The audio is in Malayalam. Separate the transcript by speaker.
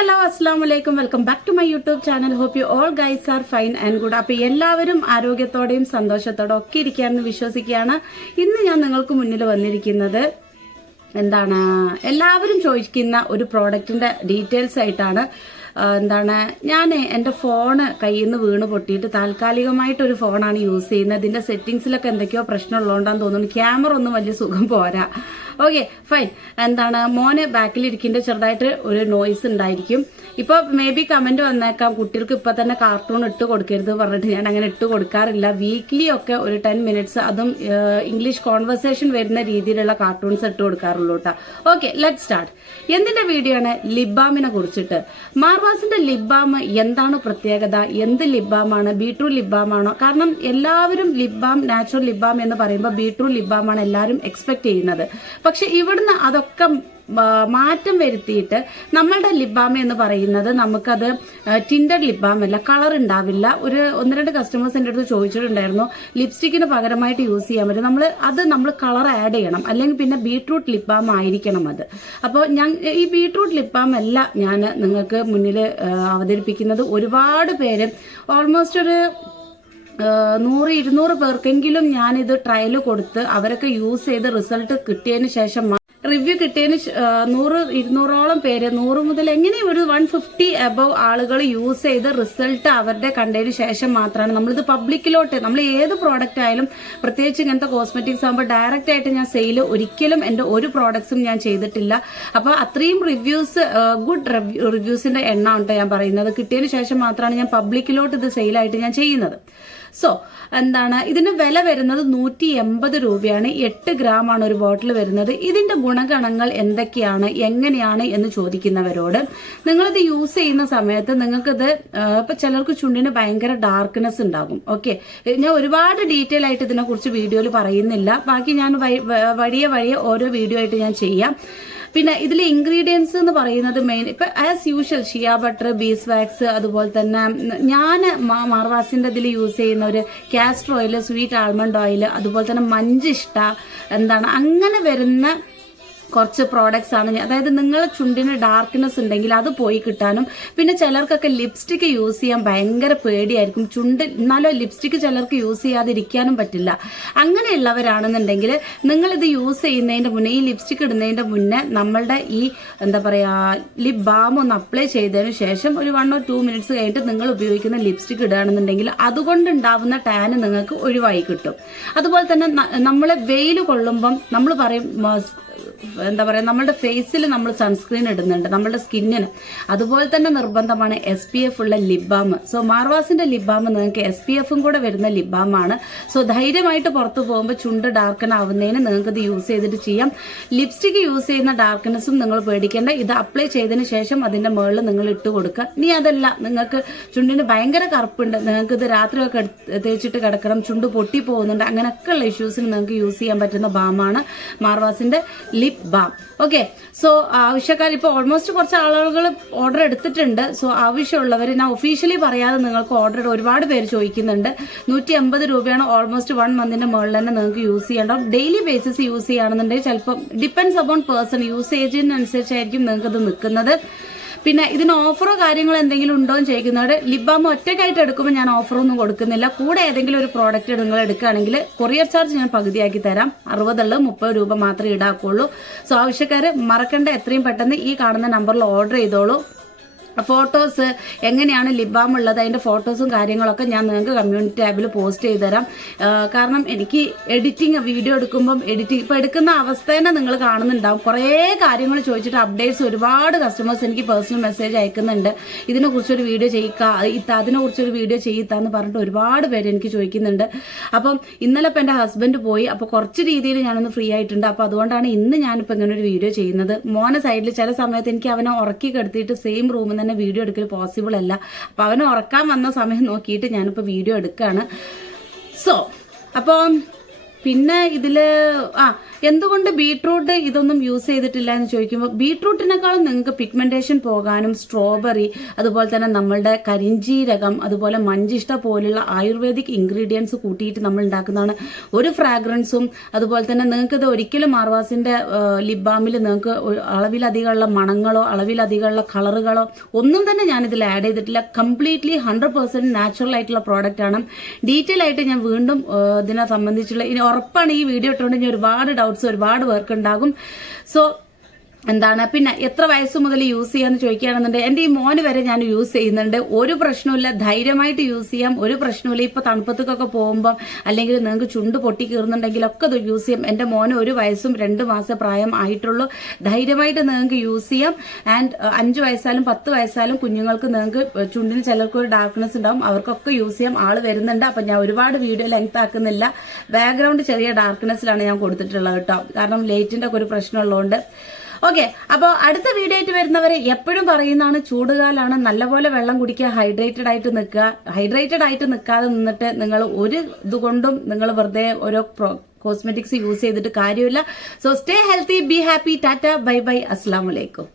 Speaker 1: ഹലോ അസ്സാം വലൈക്കും welcome back to my YouTube channel. Hope you all guys are fine and good. അപ്പോൾ എല്ലാവരും ആരോഗ്യത്തോടെയും സന്തോഷത്തോടെ ഒക്കെ ഇരിക്കാമെന്ന് വിശ്വസിക്കുകയാണ്. ഇന്ന് ഞാൻ നിങ്ങൾക്ക് മുന്നിൽ വന്നിരിക്കുന്നത് എന്താണ്? എല്ലാവരും ചോദിക്കുന്ന ഒരു പ്രോഡക്റ്റിന്റെ ഡീറ്റെയിൽസ് ആയിട്ടാണ്. എന്താണ്? ഞാൻ എന്റെ ഫോണ് കയ്യിൽ നിന്ന് വീണ് പൊട്ടിയിട്ട് താൽക്കാലികമായിട്ടൊരു ഫോണാണ് യൂസ് ചെയ്യുന്നത്. ഇതിന്റെ സെറ്റിങ്സിലൊക്കെ എന്തൊക്കെയോ പ്രശ്നമുള്ളതുകൊണ്ടാന്ന് തോന്നുന്നു. ക്യാമറ ഒന്നും വലിയ സുഖം പോരാ. ഓക്കെ ഫൈൻ എന്താണ്? മോന് ബാക്കിലിരിക്കേണ്ട ചെറുതായിട്ട് ഒരു നോയ്സ് ഉണ്ടായിരിക്കും. ഇപ്പോൾ മേ ബി കമന്റ് വന്നേക്കാം. കുട്ടികൾക്ക് ഇപ്പോൾ തന്നെ കാർട്ടൂൺ ഇട്ട് കൊടുക്കരുത് പറഞ്ഞിട്ട് ഞാൻ അങ്ങനെ ഇട്ട് കൊടുക്കാറില്ല. വീക്ക്ലി ഒക്കെ ഒരു ടെൻ മിനിറ്റ്സ് അതും ഇംഗ്ലീഷ് കോൺവെർസേഷൻ വരുന്ന രീതിയിലുള്ള കാർട്ടൂൺസ് ഇട്ട് കൊടുക്കാറുള്ളൂ കേട്ടോ ഓക്കെ ലെറ്റ് സ്റ്റാർട്ട് എന്തിന്റെ വീഡിയോ ആണ് ലിബാമിനെ കുറിച്ചിട്ട്? മാർവാസിന്റെ ലിബാം എന്താണ് പ്രത്യേകത? എന്ത് ലിബാമാണ്? ബീട്രൂ ലിബാമാണോ? കാരണം എല്ലാവരും ലിബാം നാച്ചുറൽ ലിബാം എന്ന് പറയുമ്പോൾ ബീട്രൂ ലിബാമാണ് എല്ലാവരും എക്സ്പെക്ട് ചെയ്യുന്നത്. പക്ഷെ ഇവിടുന്ന് അതൊക്കെ മാറ്റം വരുത്തിയിട്ട് നമ്മളുടെ ലിബാം എന്ന് പറയുന്നത് നമുക്കത് ടിൻഡഡ് ലിബാം അല്ല കളർ ഉണ്ടാവില്ല. ഒരു ഒന്ന് രണ്ട് കസ്റ്റമേഴ്സ് എന്റെ അടുത്ത് ചോദിച്ചിട്ടുണ്ടായിരുന്നു ലിപ്സ്റ്റിക്കിന് പകരമായിട്ട് യൂസ് ചെയ്യാൻ പറ്റും. നമ്മൾ അത് നമ്മൾ കളർ ആഡ് ചെയ്യണം. അല്ലെങ്കിൽ പിന്നെ ബീട്രൂട്ട് ലിബാം ആയിരിക്കണം അത്. അപ്പോൾ ഞാൻ ഈ ബീട്രൂട്ട് ലിബാം അല്ല ഞാൻ നിങ്ങൾക്ക് മുന്നിൽ അവതരിപ്പിക്കുന്നത്. ഒരുപാട് പേര് ഓൾമോസ്റ്റ് ഒരു നൂറ് ഇരുന്നൂറ് പേർക്കെങ്കിലും ഞാനിത് ട്രയൽ കൊടുത്ത് അവരൊക്കെ യൂസ് ചെയ്ത് റിസൾട്ട് കിട്ടിയതിന് ശേഷം റിവ്യൂ കിട്ടിയതിന് നൂറ് ഇരുന്നൂറോളം പേര് നൂറ് മുതൽ എങ്ങനെയും ഒരു വൺ ഫിഫ്റ്റി അബവ് ആളുകൾ യൂസ് ചെയ്ത് റിസൾട്ട് അവരുടെ കണ്ടതിന് ശേഷം മാത്രമാണ് നമ്മളിത് പബ്ലിക്കിലോട്ട് നമ്മൾ ഏത് പ്രോഡക്റ്റ് ആയാലും പ്രത്യേകിച്ച് ഇങ്ങനത്തെ കോസ്മെറ്റിക്സ് ആകുമ്പോൾ ഡയറക്റ്റ് ആയിട്ട് ഞാൻ സെയിൽ ഒരിക്കലും എന്റെ ഒരു പ്രോഡക്ട്സും ഞാൻ ചെയ്തിട്ടില്ല. അപ്പോൾ അത്രയും റിവ്യൂസ് ഗുഡ് റിവ്യൂസിന്റെ എണ്ണം ഉണ്ട് ഞാൻ പറയുന്നത്. കിട്ടിയതിന് ശേഷം മാത്രമാണ് ഞാൻ പബ്ലിക്കിലോട്ട് ഇത് സെയിലായിട്ട് ഞാൻ ചെയ്യുന്നത്. സോ എന്താണ്? ഇതിന് വില വരുന്നത് നൂറ്റി എൺപത് രൂപയാണ്. എട്ട് ഗ്രാം ആണ് ഒരു ബോട്ടിൽ വരുന്നത്. ഇതിന്റെ ഗുണഗണങ്ങൾ എന്തൊക്കെയാണ്? എങ്ങനെയാണ് എന്ന് ചോദിക്കുന്നവരോട്. നിങ്ങളിത് യൂസ് ചെയ്യുന്ന സമയത്ത് നിങ്ങൾക്കിത് ഇപ്പം ചിലർക്ക് ചുണ്ടിന് ഭയങ്കര ഡാർക്ക്നെസ് ഉണ്ടാകും. ഓക്കെ ഞാൻ ഒരുപാട് ഡീറ്റെയിൽ ആയിട്ട് ഇതിനെക്കുറിച്ച് വീഡിയോയിൽ പറയുന്നില്ല. ബാക്കി ഞാൻ വഴിയെ വഴിയെ ഓരോ വീഡിയോ ആയിട്ട് ഞാൻ ചെയ്യാം. പിന്നെ ഇതിലെ ഇൻഗ്രീഡിയൻസ് എന്ന് പറയുന്നത് മെയിൻ ഇപ്പൊ as usual shea butter beeswax അതുപോലെ തന്നെ ഞാൻ മാർവാസിന്റെ ഇതിൽ യൂസ് ചെയ്യുന്ന ഒരു castor oil sweet almond oil അതുപോലെ തന്നെ മഞ്ചിഷ്ട എന്താണ് അങ്ങനെ വരുന്ന കുറച്ച് പ്രോഡക്റ്റ്സ് ആണ്. അതായത് നിങ്ങൾ ചുണ്ടിന് ഡാർക്ക്നെസ് ഉണ്ടെങ്കിൽ അത് പോയി കിട്ടാനും പിന്നെ ചിലർക്കൊക്കെ ലിപ്സ്റ്റിക് യൂസ് ചെയ്യാൻ ഭയങ്കര പേടിയായിരിക്കും. ചുണ്ട് എന്നാലോ ലിപ്സ്റ്റിക് ചിലർക്ക് യൂസ് ചെയ്യാതിരിക്കാനും പറ്റില്ല. അങ്ങനെയുള്ളവരാണെന്നുണ്ടെങ്കിൽ നിങ്ങളിത് യൂസ് ചെയ്യുന്നതിന്റെ മുന്നേ ഈ ലിപ്സ്റ്റിക് ഇടുന്നതിന്റെ മുന്നേ നമ്മളുടെ ഈ എന്താ പറയാ ലിപ് ബാം ഒന്ന് അപ്ലൈ ചെയ്തതിന് ശേഷം ഒരു വൺ ഓർ ടു മിനിറ്റ്സ് കഴിഞ്ഞിട്ട് നിങ്ങൾ ഉപയോഗിക്കുന്ന ലിപ്സ്റ്റിക് ഇടുകയാണെന്നുണ്ടെങ്കിൽ അതുകൊണ്ടുണ്ടാവുന്ന ടാന് നിങ്ങൾക്ക് ഒഴിവായി കിട്ടും. അതുപോലെ തന്നെ നമ്മൾ വെയിൽ കൊള്ളുമ്പം നമ്മൾ പറയും എന്താ പറയുക നമ്മളുടെ ഫേസിൽ നമ്മൾ സൺസ്ക്രീൻ ഇടുന്നുണ്ട് നമ്മളുടെ സ്കിന്നിന് അതുപോലെ തന്നെ നിർബന്ധമാണ് എസ് പി എഫ് ഉള്ള ലിബാം സോ മാർവാസിന്റെ ലിബാം നിങ്ങൾക്ക് എസ് പി എഫും കൂടെ വരുന്ന ലിബാമാണ് സോ ധൈര്യമായിട്ട് പുറത്തു പോകുമ്പോൾ ചുണ്ട് ഡാർക്കൺ ആവുന്നതിന് നിങ്ങൾക്ക് ഇത് യൂസ് ചെയ്തിട്ട് ചെയ്യാം. ലിപ്സ്റ്റിക് യൂസ് ചെയ്യുന്ന ഡാർക്ക്നെസ്സും നിങ്ങൾ പേടിക്കേണ്ട. ഇത് അപ്ലൈ ചെയ്തതിന് ശേഷം അതിന്റെ മുകളിൽ നിങ്ങൾ ഇട്ട് കൊടുക്കുക. ഇനി അതല്ല നിങ്ങൾക്ക് ചുണ്ടിന് ഭയങ്കര കറുപ്പുണ്ട്. നിങ്ങൾക്ക് ഇത് രാത്രിയൊക്കെ തേച്ചിട്ട് കിടക്കണം ചുണ്ട് പൊട്ടി പോകുന്നുണ്ട് അങ്ങനെയൊക്കെയുള്ള ഇഷ്യൂസിന് നിങ്ങൾക്ക് യൂസ് ചെയ്യാൻ പറ്റുന്ന ബാമാണ് മാർവാസിന്റെ ലിപ് ബാം ഓക്കെ സോ ആവശ്യക്കാർ ഇപ്പോൾ ഓൾമോസ്റ്റ് കുറച്ച് ആളുകൾ ഓർഡർ എടുത്തിട്ടുണ്ട്. സോ ആവശ്യമുള്ളവർ ഞാൻ ഒഫീഷ്യലി പറയാതെ നിങ്ങൾക്ക് ഓർഡർ ഒരുപാട് പേര് ചോദിക്കുന്നുണ്ട്. നൂറ്റി അമ്പത് രൂപയാണ് ഓൾമോസ്റ്റ് വൺ മന്തിന്റെ മുകളിൽ തന്നെ നിങ്ങൾക്ക് യൂസ് ചെയ്യേണ്ട. ഡെയിലി ബേസിസ് യൂസ് ചെയ്യുകയാണെന്നുണ്ടെങ്കിൽ ചിലപ്പോൾ ഡിപ്പെൻഡ്സ് അപ്പോൺ പേഴ്സൺ യൂസേജിനനുസരിച്ചായിരിക്കും നിങ്ങൾക്ക് ഇത് നിൽക്കുന്നത്. പിന്നെ ഇതിന് ഓഫറോ കാര്യങ്ങളോ എന്തെങ്കിലും ഉണ്ടോ എന്ന് ചോദിക്കുന്നവർ ലിബാമ ഒറ്റയ്ക്കായിട്ട് എടുക്കുമ്പോൾ ഞാൻ ഓഫറൊന്നും കൊടുക്കുന്നില്ല. കൂടെ ഏതെങ്കിലും ഒരു പ്രോഡക്റ്റ് നിങ്ങൾ എടുക്കുകയാണെങ്കിൽ കൊറിയർ ചാർജ് ഞാൻ പകുതിയാക്കി തരാം. അറുപതുള്ള മുപ്പത് രൂപ മാത്രമേ ഈടാക്കുള്ളൂ സോ ആവശ്യക്കാർ മറക്കേണ്ട എത്രയും പെട്ടെന്ന് ഈ കാണുന്ന നമ്പറിൽ ഓർഡർ ചെയ്തോളൂ. ഫോട്ടോസ് എങ്ങനെയാണ് ലിബാം ഉള്ളത് അതിന്റെ ഫോട്ടോസും കാര്യങ്ങളൊക്കെ ഞാൻ നിങ്ങൾക്ക് കമ്മ്യൂണിറ്റി ടാബിൽ പോസ്റ്റ് ചെയ്ത് തരാം കാരണം എനിക്ക് എഡിറ്റിംഗ് വീഡിയോ എടുക്കുമ്പം എഡിറ്റിംഗ് ഇപ്പോൾ എടുക്കുന്ന അവസ്ഥ തന്നെ നിങ്ങൾ കാണുന്നുണ്ടാവും. കുറേ കാര്യങ്ങൾ ചോദിച്ചിട്ട് അപ്ഡേറ്റ്സ് ഒരുപാട് കസ്റ്റമേഴ്സ് എനിക്ക് പേഴ്സണൽ മെസ്സേജ് അയക്കുന്നുണ്ട്. ഇതിനെക്കുറിച്ചൊരു വീഡിയോ ചെയ്യിക്ക അതിനെക്കുറിച്ചൊരു വീഡിയോ ചെയ്യിത്താന്ന് പറഞ്ഞിട്ട് ഒരുപാട് പേര് എനിക്ക് ചോദിക്കുന്നുണ്ട്. അപ്പം ഇന്നലെ ഇപ്പം എന്റെ ഹസ്ബൻഡ് പോയി അപ്പോൾ കുറച്ച് രീതിയിൽ ഞാനൊന്ന് ഫ്രീ ആയിട്ടുണ്ട്. അപ്പോൾ അതുകൊണ്ടാണ് ഇന്ന് ഞാനിപ്പോൾ ഇങ്ങനെ ഒരു വീഡിയോ ചെയ്യുന്നത്. മോനെ സൈഡിൽ ചില സമയത്ത് എനിക്ക് അവനെ ഉറക്കി കിടത്തിയിട്ട് സെയിം റൂമിൽ വീഡിയോ എടുക്കൽ പോസിബിൾ അല്ല. അപ്പോൾ അവനെ ഉറക്കാൻ വന്ന സമയം നോക്കിയിട്ട് ഞാനിപ്പോൾ വീഡിയോ എടുക്കുകയാണ് സോ അപ്പോൾ പിന്നെ ഇതിൽ ആ എന്തുകൊണ്ട് ബീട്രൂട്ട് ഇതൊന്നും യൂസ് ചെയ്തിട്ടില്ല എന്ന് ചോദിക്കുമ്പോൾ ബീട്രൂട്ടിനേക്കാളും നിങ്ങൾക്ക് പിഗ്മെന്റേഷൻ പോകാനും സ്ട്രോബെറി അതുപോലെ തന്നെ നമ്മളുടെ കരിഞ്ചീരകം അതുപോലെ മഞ്ചിഷ്ട പോലുള്ള ആയുർവേദിക് ഇൻഗ്രീഡിയൻസ് കൂട്ടിയിട്ട് നമ്മൾ ഉണ്ടാക്കുന്നതാണ്. ഒരു ഫ്രാഗ്രൻസും അതുപോലെ തന്നെ നിങ്ങൾക്ക് ഇത് ഒരിക്കലും മാർവാസിന്റെ ലിപ് ബാമിൽ നിങ്ങൾക്ക് അളവിലധികമുള്ള മണങ്ങളോ അളവിലധികമുള്ള കളറുകളോ ഒന്നും തന്നെ ഞാൻ ഇതിൽ ആഡ് ചെയ്തിട്ടില്ല. കംപ്ലീറ്റ്ലി ഹൺഡ്രഡ് പെർസെന്റ് നാച്ചുറൽ ആയിട്ടുള്ള പ്രോഡക്റ്റ് ആണ്. ഡീറ്റെയിൽ ആയിട്ട് ഞാൻ വീണ്ടും ഇതിനെ സംബന്ധിച്ചുള്ള ഉറപ്പാണ് ഈ വീഡിയോ ഇട്ടുകൊണ്ട് ഇനി ഒരുപാട് ഡൗട്ട്സ് ഒരുപാട് പേർക്ക് ഉണ്ടാകും. സോ എന്താണ്? പിന്നെ എത്ര വയസ്സ് മുതൽ യൂസ് ചെയ്യാന്ന് ചോദിക്കുകയാണെന്നുണ്ടെങ്കിൽ എന്റെ ഈ മോന് വരെ ഞാൻ യൂസ് ചെയ്യുന്നുണ്ട്. ഒരു പ്രശ്നമില്ല ധൈര്യമായിട്ട് യൂസ് ചെയ്യാം. ഒരു പ്രശ്നമില്ല ഇപ്പൊ തണുപ്പത്തേക്കൊക്കെ പോകുമ്പോൾ അല്ലെങ്കിൽ നിങ്ങൾക്ക് ചുണ്ട് പൊട്ടി കീറുന്നുണ്ടെങ്കിലൊക്കെ അത് യൂസ് ചെയ്യാം. എന്റെ മോന് ഒരു വയസ്സും രണ്ട് മാസം പ്രായം ആയിട്ടുള്ളൂ. ധൈര്യമായിട്ട് നിങ്ങൾക്ക് യൂസ് ചെയ്യാം. ആൻഡ് അഞ്ച് വയസ്സാലും പത്ത് വയസ്സാലും കുഞ്ഞുങ്ങൾക്ക് നിങ്ങൾക്ക് ചുണ്ടിന് ചിലർക്ക് ഒരു ഡാർക്ക്നെസ് ഉണ്ടാവും. അവർക്കൊക്കെ യൂസ് ചെയ്യാം. ആൾ വരുന്നുണ്ട്. അപ്പം ഞാൻ ഒരുപാട് വീഡിയോ ലെങ്ത് ആക്കുന്നില്ല. ബാക്ക്ഗ്രൗണ്ട് ചെറിയ ഡാർക്ക്നെസ്സിലാണ് ഞാൻ കൊടുത്തിട്ടുള്ളത് കേട്ടോ. കാരണം ലൈറ്റിന്റെ ഒക്കെ ഒരു പ്രശ്നമുള്ളതുകൊണ്ട് ഓക്കെ അപ്പോൾ അടുത്ത വീഡിയോ ആയിട്ട് വരുന്നവരെ എപ്പോഴും പറയുന്നതാണ് ചൂടുകാലാണ് നല്ലപോലെ വെള്ളം കുടിക്കുക ഹൈഡ്രേറ്റഡ് ആയിട്ട് നിൽക്കുക. ഹൈഡ്രേറ്റഡ് ആയിട്ട് നിൽക്കാതെ നിന്നിട്ട് നിങ്ങൾ ഒരു ഇതുകൊണ്ടും നിങ്ങൾ വെറുതെ ഓരോ കോസ്മെറ്റിക്സ് യൂസ് ചെയ്തിട്ട് കാര്യമില്ല. So stay healthy be happy tata bye bye അസ്സാം വലൈക്കും